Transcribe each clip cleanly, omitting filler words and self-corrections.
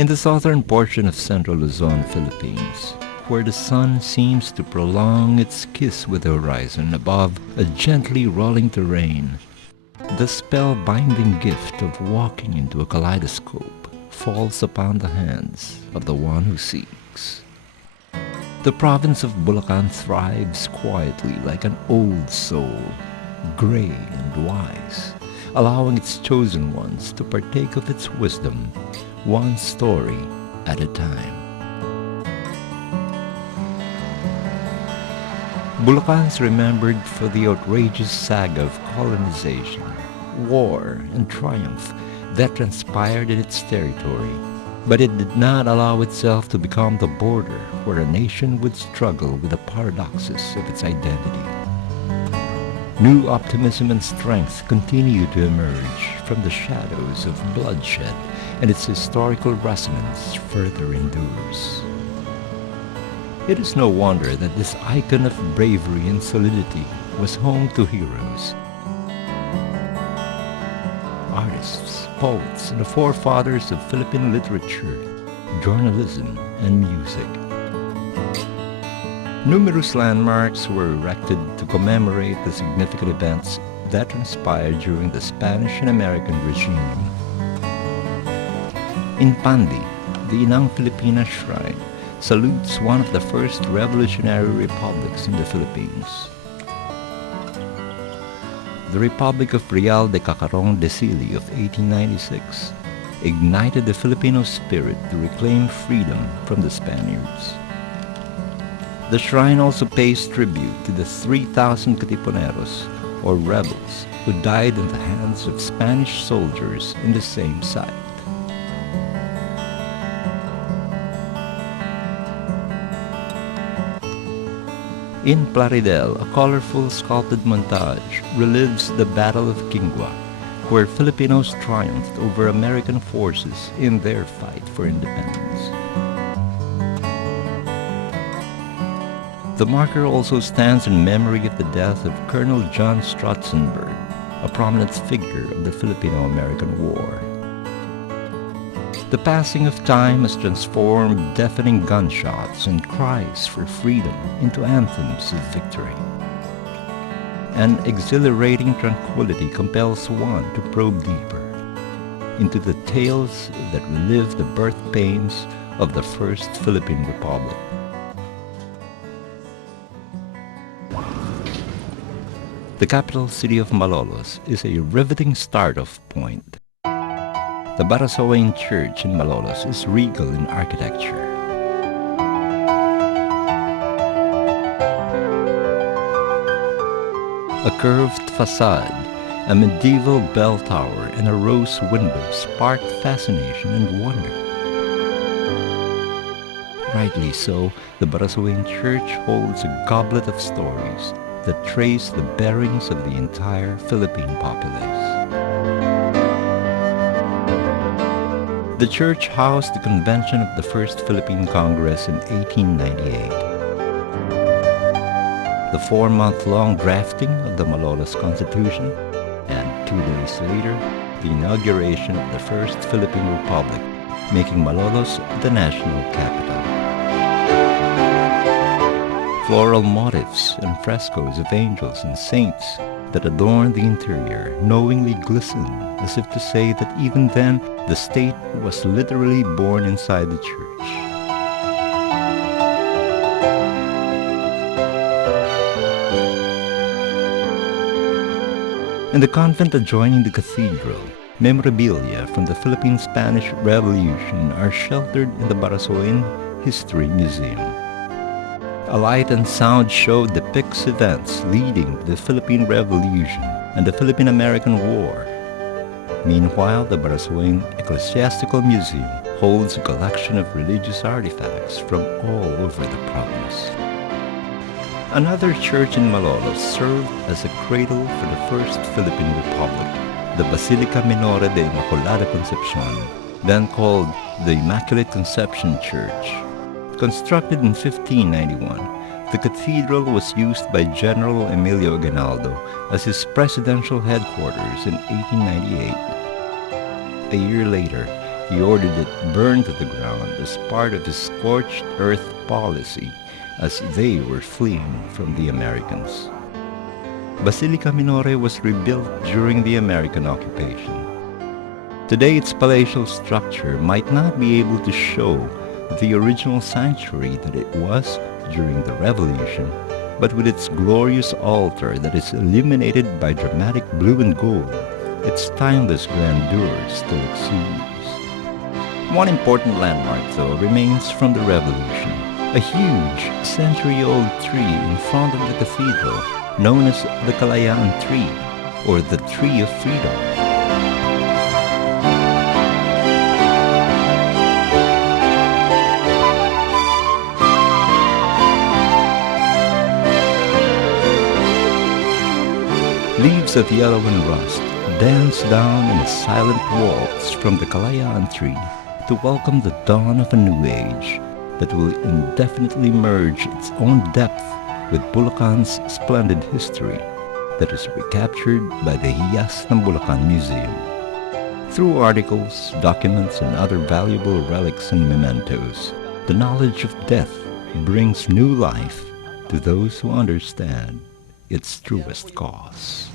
In the southern portion of central Luzon, Philippines, where the sun seems to prolong its kiss with the horizon above a gently rolling terrain, the spell-binding gift of walking into a kaleidoscope falls upon the hands of the one who seeks. The province of Bulacan thrives quietly like an old soul, gray and wise, allowing its chosen ones to partake of its wisdom, one story at a time. Bulacan is remembered for the outrageous saga of colonization, war, and triumph that transpired in its territory, but it did not allow itself to become the border where a nation would struggle with the paradoxes of its identity. New optimism and strength continue to emerge from the shadows of bloodshed, and its historical resonance further endures. It is no wonder that this icon of bravery and solidity was home to heroes, artists, poets, and the forefathers of Philippine literature, journalism, and music. Numerous landmarks were erected to commemorate the significant events that transpired during the Spanish and American regime. In Pandi, the Inang Filipina Shrine salutes one of the first revolutionary republics in the Philippines. The Republic of Real de Cacarong de Sili of 1896 ignited the Filipino spirit to reclaim freedom from the Spaniards. The shrine also pays tribute to the 3,000 Katipuneros, or rebels, who died in the hands of Spanish soldiers in the same site. In Plaridel, a colorful sculpted montage relives the Battle of Kingwa, where Filipinos triumphed over American forces in their fight for independence. The marker also stands in memory of the death of Colonel John Strutzenberg, a prominent figure of the Filipino-American War. The passing of time has transformed deafening gunshots and cries for freedom into anthems of victory. An exhilarating tranquility compels one to probe deeper into the tales that relive the birth pains of the First Philippine Republic. The capital city of Malolos is a riveting start-off point. The Barasoain Church in Malolos is regal in architecture. A curved facade, a medieval bell tower, and a rose window spark fascination and wonder. Rightly so, the Barasoain Church holds a goblet of stories that trace the bearings of the entire Philippine populace. The church housed the convention of the First Philippine Congress in 1898. The 4-month-long drafting of the Malolos Constitution, and 2 days later, the inauguration of the First Philippine Republic, making Malolos the national capital. Floral motifs and frescoes of angels and saints that adorn the interior knowingly glisten, as if to say that even then the state was literally born inside the church. In the convent adjoining the cathedral, memorabilia from the Philippine-Spanish Revolution are sheltered in the Barasoain History Museum. A light and sound show depicts events leading to the Philippine Revolution and the Philippine-American War. Meanwhile, the Barasoain Ecclesiastical Museum holds a collection of religious artifacts from all over the province. Another church in Malolos served as a cradle for the First Philippine Republic, the Basilica Minore de Immaculada Concepcion, then called the Immaculate Conception Church. Constructed in 1591, the cathedral was used by General Emilio Aguinaldo as his presidential headquarters in 1898. A year later, he ordered it burned to the ground as part of his scorched earth policy as they were fleeing from the Americans. Basilica Minore was rebuilt during the American occupation. Today, its palatial structure might not be able to show the original sanctuary that it was during the Revolution, but with its glorious altar that is illuminated by dramatic blue and gold, its timeless grandeur still exudes. One important landmark, though, remains from the Revolution, a huge century-old tree in front of the cathedral, known as the Kalayaan tree, or the Tree of Freedom. Leaves of yellow and rust dance down in a silent waltz from the Kalayaan tree to welcome the dawn of a new age that will indefinitely merge its own depth with Bulacan's splendid history that is recaptured by the Hiyas ng Bulacan Museum. Through articles, documents, and other valuable relics and mementos, the knowledge of death brings new life to those who understand its truest cause.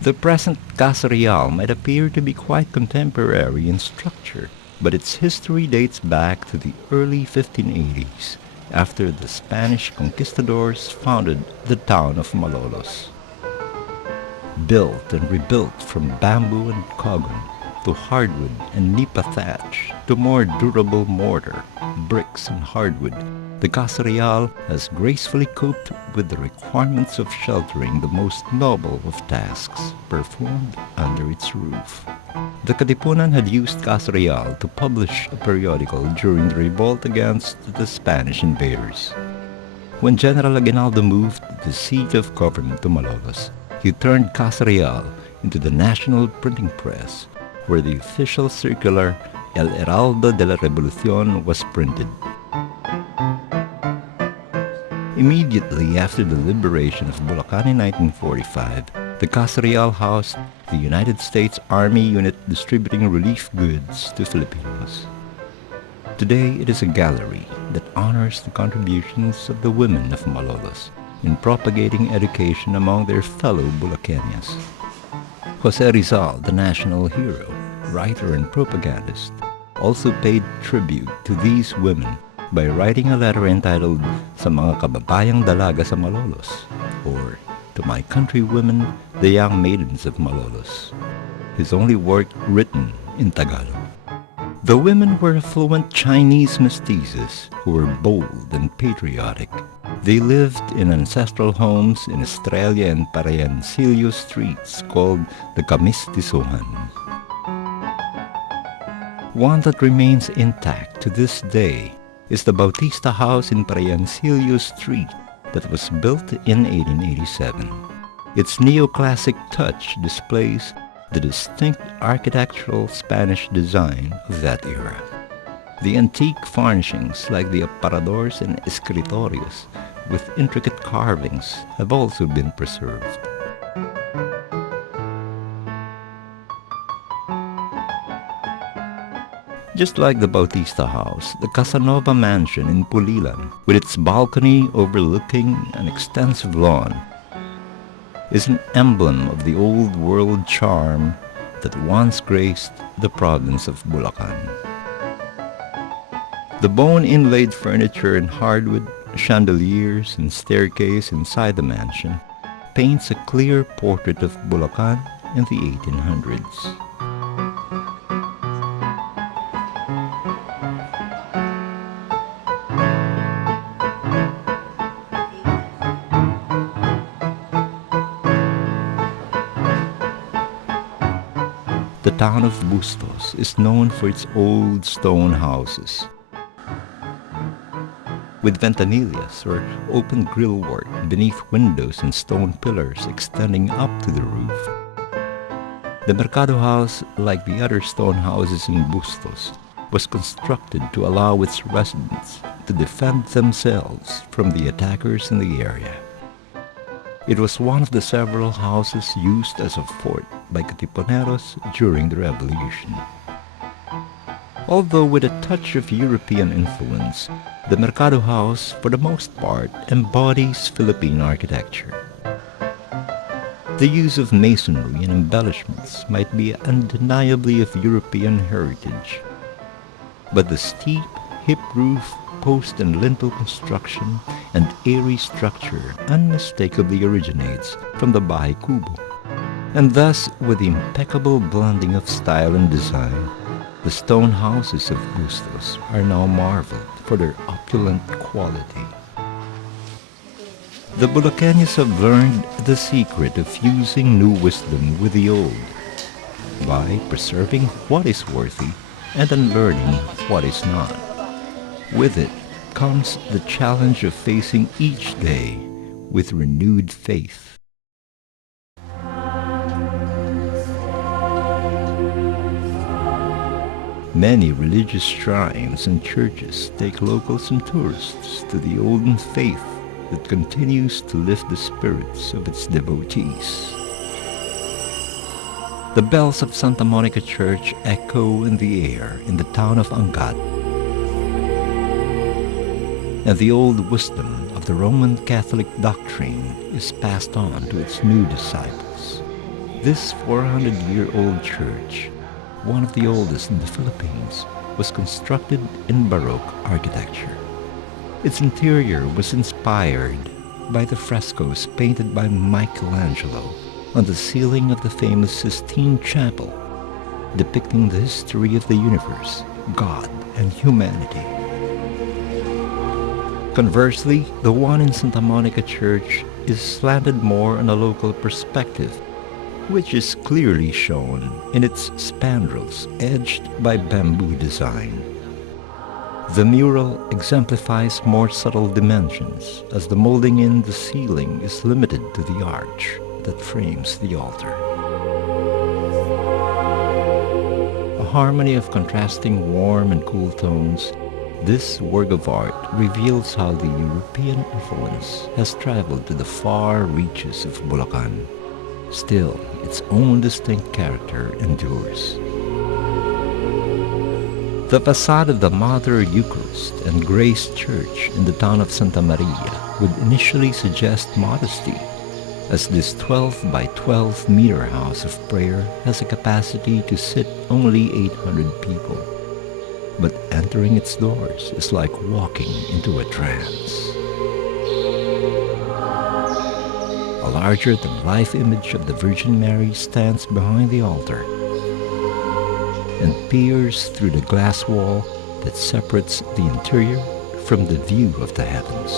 The present Casa Real might appear to be quite contemporary in structure, but its history dates back to the early 1580s, after the Spanish conquistadors founded the town of Malolos. Built and rebuilt from bamboo and cogon to hardwood and nipa thatch to more durable mortar, bricks, and hardwood, the Casa Real has gracefully coped with the requirements of sheltering the most noble of tasks performed under its roof. The Katipunan had used Casa Real to publish a periodical during the revolt against the Spanish invaders. When General Aguinaldo moved the seat of government to Malolos, he turned Casa Real into the national printing press, where the official circular El Heraldo de la Revolucion was printed. Immediately after the liberation of Bulacan in 1945, the Casa Real housed the United States Army unit distributing relief goods to Filipinos. Today, it is a gallery that honors the contributions of the women of Malolos in propagating education among their fellow Bulacanos. Jose Rizal, the national hero, writer and propagandist, also paid tribute to these women by writing a letter entitled Sa mga kababayang dalaga sa Malolos, or To My Countrywomen, the Young Maidens of Malolos, his only work written in Tagalog. The women were affluent Chinese mestizas who were bold and patriotic. They lived in ancestral homes in Estrella and Parayancillo streets called the Kamistisuhan. One that remains intact to this day is the Bautista House in Parayancillo Street that was built in 1887. Its neoclassic touch displays the distinct architectural Spanish design of that era. The antique furnishings like the aparadores and escritorios with intricate carvings have also been preserved. Just like the Bautista House, the Casanova Mansion in Pulilan, with its balcony overlooking an extensive lawn, is an emblem of the old world charm that once graced the province of Bulacan. The bone-inlaid furniture and hardwood, chandeliers and staircase inside the mansion paints a clear portrait of Bulacan in the 1800s. The town of Bustos is known for its old stone houses, with ventanillas or open grillwork beneath windows and stone pillars extending up to the roof. The Mercado House, like the other stone houses in Bustos, was constructed to allow its residents to defend themselves from the attackers in the area. It was one of the several houses used as a fort by Katipuneros during the Revolution. Although with a touch of European influence, the Mercado House, for the most part, embodies Philippine architecture. The use of masonry and embellishments might be undeniably of European heritage, but the steep, hip roof, post and lintel construction, and airy structure unmistakably originates from the Bahay Kubo. And thus, with the impeccable blending of style and design, the stone houses of Bustos are now marveled for their opulent quality. The Bulacanos have learned the secret of fusing new wisdom with the old by preserving what is worthy and unlearning what is not. With it comes the challenge of facing each day with renewed faith. Many religious shrines and churches take locals and tourists to the olden faith that continues to lift the spirits of its devotees. The bells of Santa Monica Church echo in the air in the town of Angat, and the old wisdom of the Roman Catholic doctrine is passed on to its new disciples. This 400-year-old church, one of the oldest in the Philippines, was constructed in Baroque architecture. Its interior was inspired by the frescoes painted by Michelangelo on the ceiling of the famous Sistine Chapel, depicting the history of the universe, God, and humanity. Conversely, the one in Santa Monica Church is slanted more on a local perspective, which is clearly shown in its spandrels edged by bamboo design. The mural exemplifies more subtle dimensions, as the molding in the ceiling is limited to the arch that frames the altar. A harmony of contrasting warm and cool tones, this work of art reveals how the European influence has traveled to the far reaches of Bulacan. Still, its own distinct character endures. The facade of the Mother Eucharist and Grace Church in the town of Santa Maria would initially suggest modesty, as this 12 by 12 meter house of prayer has a capacity to sit only 800 people. But entering its doors is like walking into a trance. A larger-than-life image of the Virgin Mary stands behind the altar and peers through the glass wall that separates the interior from the view of the heavens.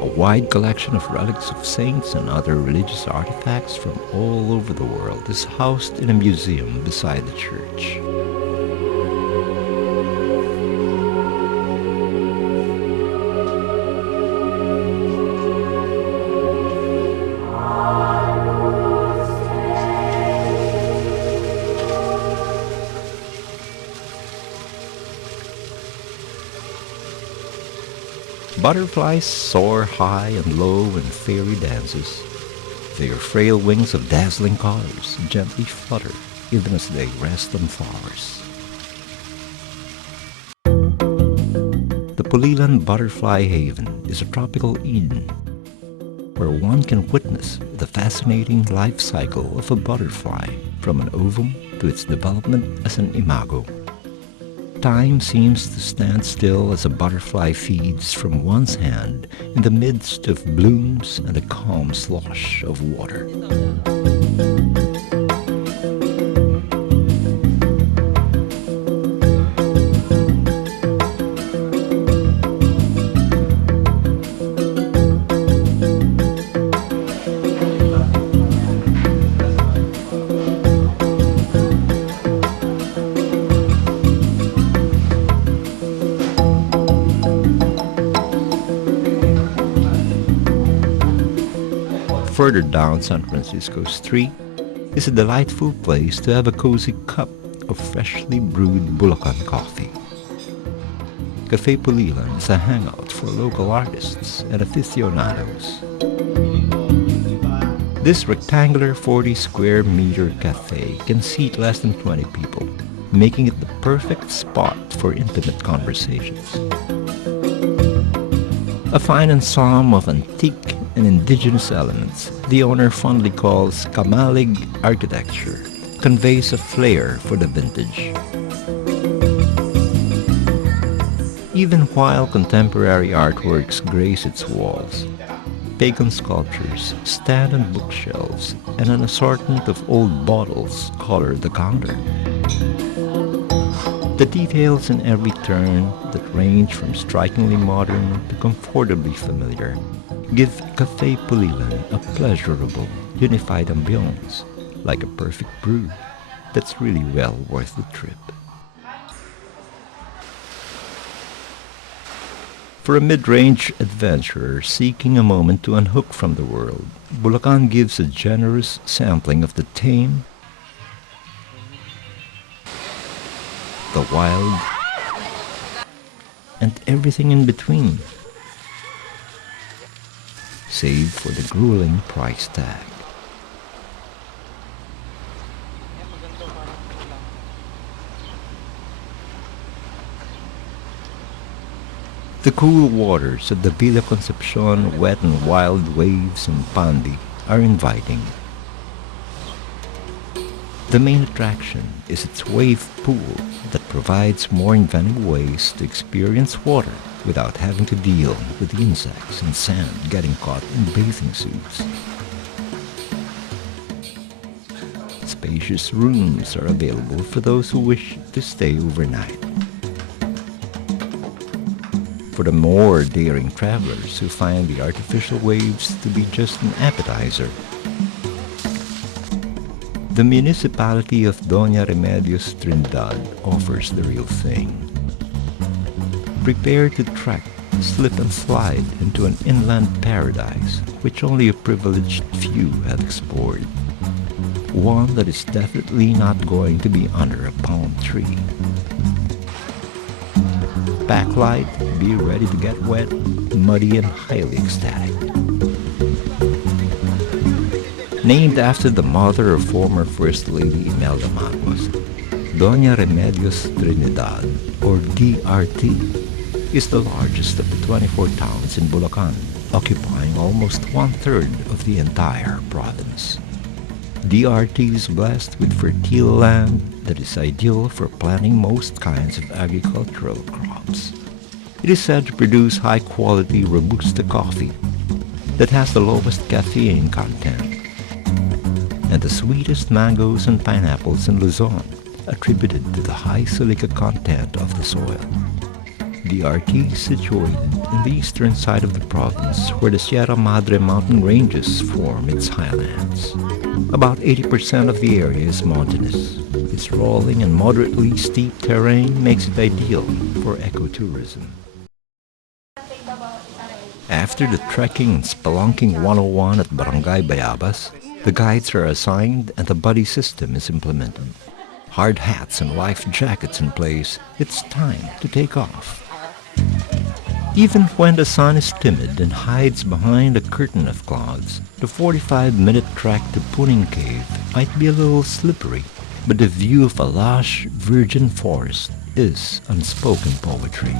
A wide collection of relics of saints and other religious artifacts from all over the world is housed in a museum beside the church. Butterflies soar high and low in fairy dances. Their frail wings of dazzling colors gently flutter even as they rest on flowers. The Pulilan Butterfly Haven is a tropical Eden where one can witness the fascinating life cycle of a butterfly from an ovum to its development as an imago. Time seems to stand still as a butterfly feeds from one's hand in the midst of blooms and a calm slosh of water. Further down San Francisco Street is a delightful place to have a cozy cup of freshly brewed Bulacan coffee. Cafe Pulilan is a hangout for local artists and aficionados. This rectangular 40 square meter cafe can seat less than 20 people, making it the perfect spot for intimate conversations. A fine ensemble of antique and indigenous elements, the owner fondly calls Kamalig architecture, conveys a flair for the vintage. Even while contemporary artworks grace its walls, pagan sculptures stand on bookshelves and an assortment of old bottles color the counter. The details in every turn that range from strikingly modern to comfortably familiar give Café Pulilan a pleasurable, unified ambiance, like a perfect brew that's really well worth the trip. For a mid-range adventurer seeking a moment to unhook from the world, Bulacan gives a generous sampling of the tame, the wild, and everything in between, save for the grueling price tag. The cool waters of the Villa Concepcion wet and wild waves in Pandi are inviting. The main attraction is its wave pool that provides more inventive ways to experience water without having to deal with the insects and sand getting caught in bathing suits. Spacious rooms are available for those who wish to stay overnight. For the more daring travelers who find the artificial waves to be just an appetizer, the municipality of Doña Remedios Trinidad offers the real thing. Prepare to trek, slip and slide into an inland paradise which only a privileged few have explored. One that is definitely not going to be under a palm tree. Backlight, be ready to get wet, muddy and highly ecstatic. Named after the mother of former First Lady Imelda Marcos, Doña Remedios Trinidad, or DRT, is the largest of the 24 towns in Bulacan, occupying almost one-third of the entire province. DRT is blessed with fertile land that is ideal for planting most kinds of agricultural crops. It is said to produce high-quality Robusta coffee that has the lowest caffeine content, and the sweetest mangoes and pineapples in Luzon, attributed to the high silica content of the soil. DRT is situated in the eastern side of the province where the Sierra Madre mountain ranges form its highlands. About 80% of the area is mountainous. Its rolling and moderately steep terrain makes it ideal for ecotourism. After the trekking and spelunking 101 at Barangay Bayabas, the guides are assigned and the buddy system is implemented. Hard hats and life jackets in place, it's time to take off. Even when the sun is timid and hides behind a curtain of clouds, the 45-minute trek to Puning Cave might be a little slippery, but the view of a lush, virgin forest is unspoken poetry.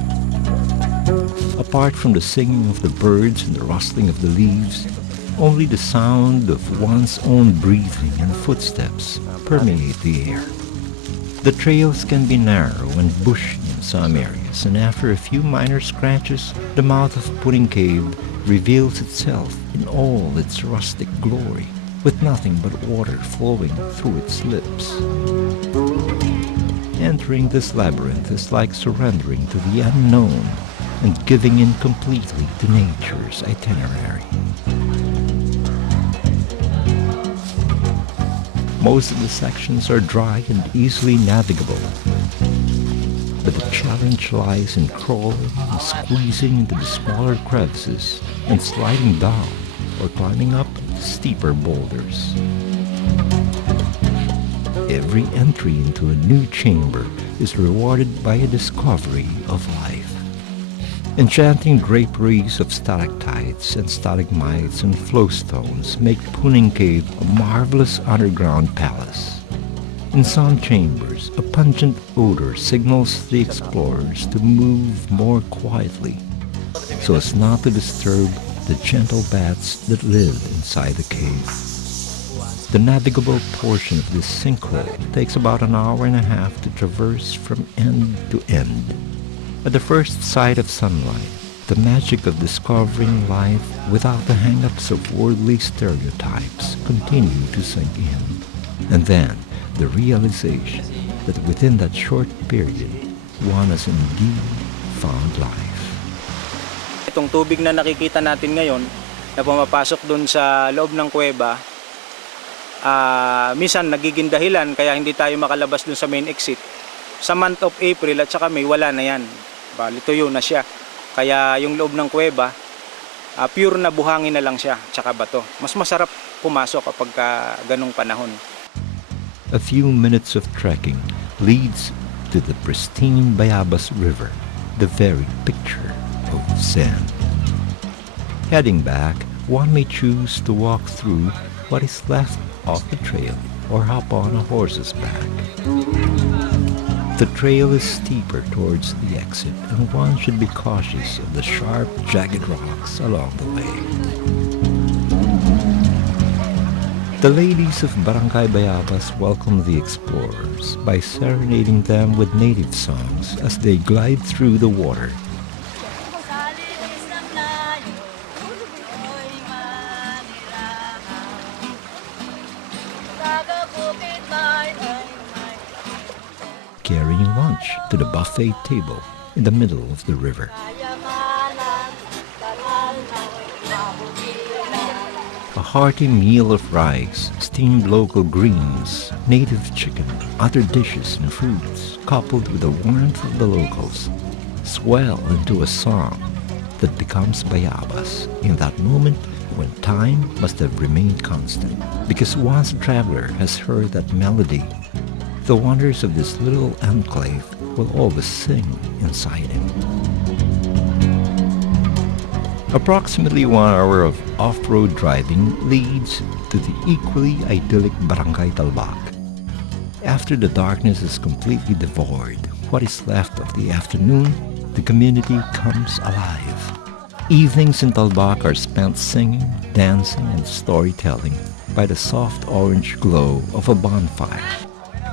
Apart from the singing of the birds and the rustling of the leaves, only the sound of one's own breathing and footsteps permeate the air. The trails can be narrow and bushy in some areas, and after a few minor scratches, the mouth of Puning Cave reveals itself in all its rustic glory, with nothing but water flowing through its lips. Entering this labyrinth is like surrendering to the unknown and giving in completely to nature's itinerary. Most of the sections are dry and easily navigable, but the challenge lies in crawling and squeezing into the smaller crevices and sliding down or climbing up steeper boulders. Every entry into a new chamber is rewarded by a discovery of life. Enchanting draperies of stalactites and stalagmites and flowstones make Puning Cave a marvelous underground palace. In some chambers, a pungent odor signals the explorers to move more quietly, so as not to disturb the gentle bats that lived inside the cave. The navigable portion of this sinkhole takes about an hour and a half to traverse from end to end. At the first sight of sunlight, the magic of discovering life without the hang-ups of worldly stereotypes continue to sink in. And then, the realization that within that short period, one has indeed found life. Itong tubig na nakikita natin ngayon na pumapasok dun sa loob ng kuweba, minsan nagiging dahilan kaya hindi tayo makalabas dun sa main exit. Sa month of April at saka May, wala na yan. Bali, tuyo na siya. Kaya yung loob ng kuweba, pure na buhangin na lang siya, tsaka bato. Mas masarap pumasok kapag ganong panahon. A few minutes of trekking leads to the pristine Bayabas River, the very picture of Zen. Heading back, one may choose to walk through what is left of the trail or hop on a horse's back. The trail is steeper towards the exit, and one should be cautious of the sharp, jagged rocks along the way. The ladies of Barangay Bayabas welcome the explorers by serenading them with native songs as they glide through the water. Carrying lunch to the buffet table in the middle of the river. A hearty meal of rice, steamed local greens, native chicken, other dishes and fruits, coupled with the warmth of the locals, swell into a song that becomes Bayabas in that moment when time must have remained constant. Because once a traveler has heard that melody, the wonders of this little enclave will always sing inside him. Approximately 1 hour of off-road driving leads to the equally idyllic Barangay Talbak. After the darkness is completely devoured, what is left of the afternoon, the community comes alive. Evenings in Talbak are spent singing, dancing, and storytelling by the soft orange glow of a bonfire,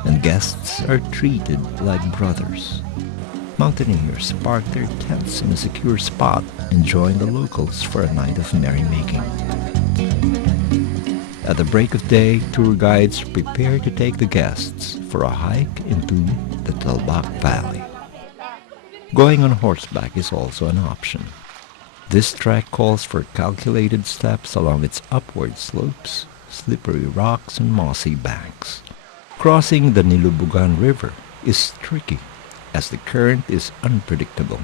and guests are treated like brothers. Mountaineers park their tents in a secure spot and join the locals for a night of merrymaking. At the break of day, tour guides prepare to take the guests for a hike into the Talbak Valley. Going on horseback is also an option. This trek calls for calculated steps along its upward slopes, slippery rocks, and mossy banks. Crossing the Nilubugan River is tricky, as the current is unpredictable.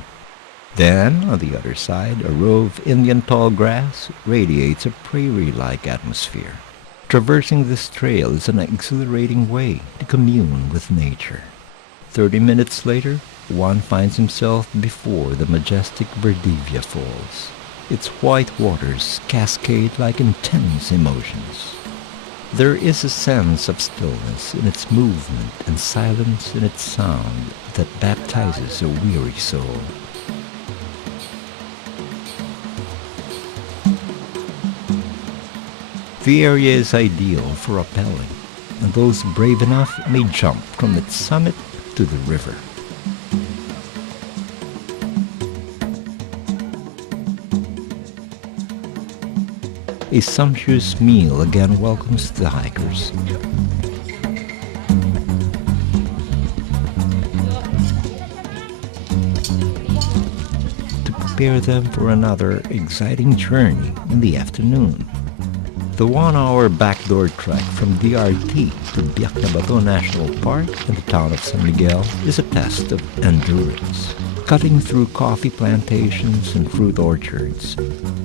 Then, on the other side, a row of Indian tall grass radiates a prairie-like atmosphere. Traversing this trail is an exhilarating way to commune with nature. 30 minutes later, one finds himself before the majestic Verdivia Falls. Its white waters cascade like intense emotions. There is a sense of stillness in its movement and silence in its sound that baptizes a weary soul. The area is ideal for rappelling, and those brave enough may jump from its summit to the river. A sumptuous meal again welcomes the hikers. To prepare them for another exciting journey in the afternoon. The 1-hour backdoor trek from DRT to Biak na Bato National Park in the town of San Miguel is a test of endurance. Cutting through coffee plantations and fruit orchards,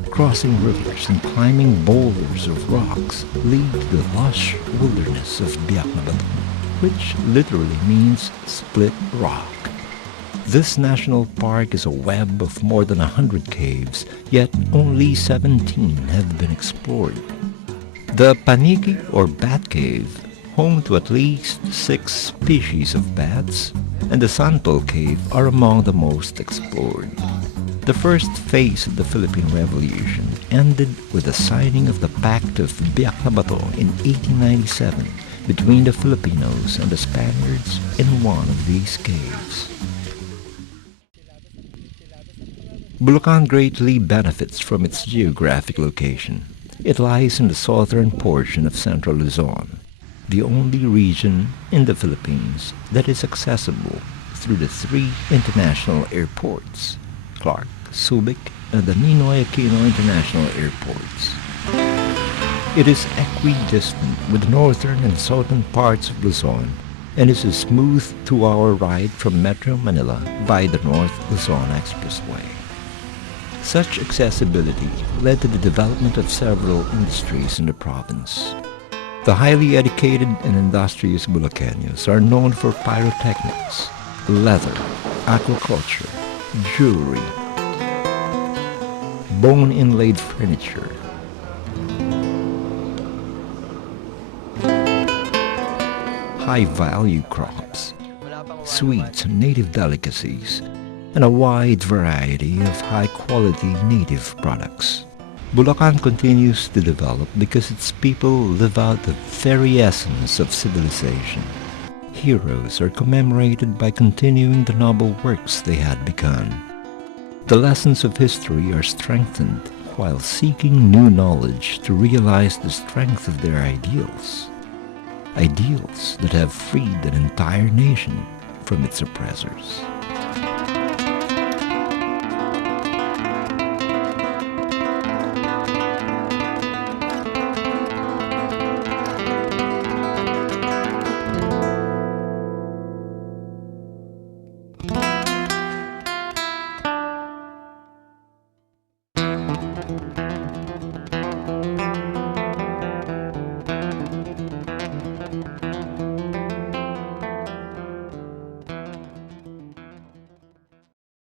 crossing rivers and climbing boulders of rocks lead to the lush wilderness of Biak na Bato, which literally means split rock. This national park is a web of more than 100 caves, yet only 17 have been explored. The Paniki or Bat Cave, home to at least 6 species of bats, and the Santol Cave are among the most explored. The first phase of the Philippine Revolution ended with the signing of the Pact of Biak na Bato in 1897 between the Filipinos and the Spaniards in one of these caves. Bulacan greatly benefits from its geographic location. It lies in the southern portion of Central Luzon, the only region in the Philippines that is accessible through the 3 international airports, Clark, Subic, and the Ninoy Aquino International Airports. It is equidistant with the northern and southern parts of Luzon and is a smooth 2-hour ride from Metro Manila by the North Luzon Expressway. Such accessibility led to the development of several industries in the province. The highly educated and industrious Bulacanos are known for pyrotechnics, leather, aquaculture, jewelry, bone-inlaid furniture, high-value crops, sweets and native delicacies, and a wide variety of high-quality native products. Bulacan continues to develop because its people live out the very essence of civilization. Heroes are commemorated by continuing the noble works they had begun. The lessons of history are strengthened while seeking new knowledge to realize the strength of their ideals. Ideals that have freed an entire nation from its oppressors.